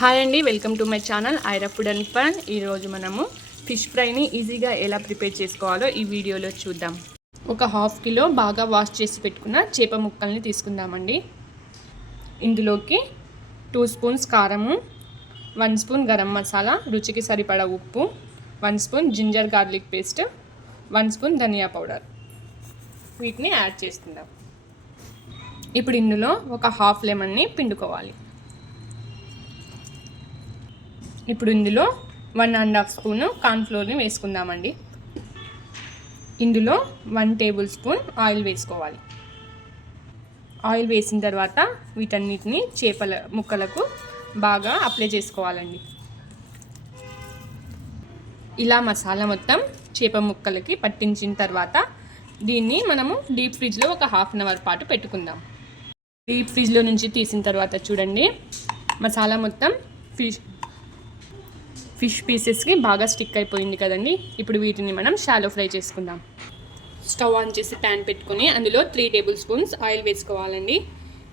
Hi అండి, welcome to my channel Aira food and fun. ఈరోజు మనము ఫిష్ ఫ్రైని ఈజీగా ఎలా ప్రిపేర్ చేసుకోవాలో ఈ వీడియోలో చూద్దాం. ఒక ½ కిలో బాగా వాష్ చేసి పెట్టుకున్న చేప ముక్కల్ని తీసుకుందామండి. ఇందులోకి 2 స్పూన్స్ కారము, 1 స్పూన్ గరం మసాలా, రుచికి సరిపడా ఉప్పు, 1 spoon ginger garlic paste, 1 spoon ధనియా పౌడర్ వీటిని యాడ్ చేసుకుందాం. ఇప్పుడు ఇందులో ఒక ½ లెమన్ని పిండుకోవాలి. ఇప్పుడు ఇందులో 1½ స్పూన్ కార్న్ఫ్లోర్ని వేసుకుందామండి. ఇందులో 1 టేబుల్ స్పూన్ ఆయిల్ వేసుకోవాలి. ఆయిల్ వేసిన తర్వాత వీటన్నిటిని చేపల ముక్కలకు బాగా అప్లై చేసుకోవాలండి. ఇలా మసాలా మొత్తం చేప ముక్కలకి పట్టించిన తర్వాత దీన్ని మనము డీప్ ఫ్రిడ్జ్లో ఒక ½ అవర్ పాటు పెట్టుకుందాం. డీప్ ఫ్రిడ్జ్లో నుంచి తీసిన తర్వాత చూడండి, మసాలా మొత్తం ఫిష్ పీసెస్కి బాగా స్టిక్ అయిపోయింది కదండి. ఇప్పుడు వీటిని మనం షాలో ఫ్రై చేసుకుందాం. స్టవ్ ఆన్ చేసి ప్యాన్ పెట్టుకొని అందులో 3 టేబుల్ స్పూన్స్ ఆయిల్ వేసుకోవాలండి.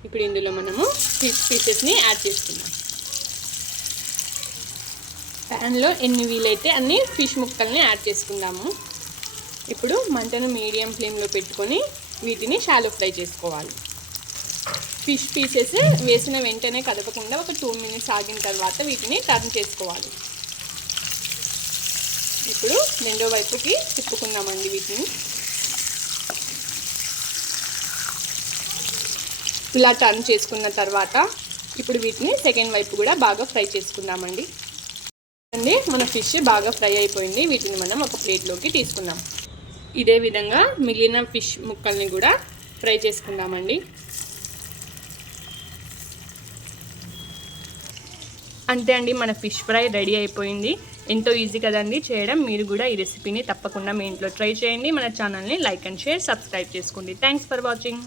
ఇప్పుడు ఇందులో మనము ఫిష్ పీసెస్ని యాడ్ చేసుకుందాం. ప్యాన్లో ఎన్ని వీలైతే అన్ని ఫిష్ ముక్కల్ని యాడ్ చేసుకుందాము. ఇప్పుడు మంటను మీడియం ఫ్లేమ్లో పెట్టుకొని వీటిని షాలో ఫ్రై చేసుకోవాలి. ఫిష్ పీసెస్ వేసిన వెంటనే కదపకుండా ఒక 2 మినిట్స్ ఆగిన తర్వాత వీటిని టర్న్ చేసుకోవాలి. ఇప్పుడు రెండో వైపుకి తిప్పుకుందామండి. వీటిని ఇలా టర్న్ చేసుకున్న తర్వాత ఇప్పుడు వీటిని సెకండ్ వైపు కూడా బాగా ఫ్రై చేసుకుందామండి. మన ఫిష్ బాగా ఫ్రై అయిపోయింది. వీటిని మనం ఒక ప్లేట్లోకి తీసుకుందాం. ఇదే విధంగా మిగిలిన ఫిష్ ముక్కల్ని కూడా ఫ్రై చేసుకుందామండి. అంతే అండి, మన ఫిష్ ఫ్రై రెడీ అయిపోయింది. ఎంతో ఈజీ కదండి చేయడం. మీరు కూడా ఈ రెసిపీని తప్పకుండా మీ ఇంట్లో ట్రై చేయండి. మన ఛానల్ని లైక్ అండ్ షేర్, సబ్స్క్రైబ్ చేసుకోండి. Thanks for watching.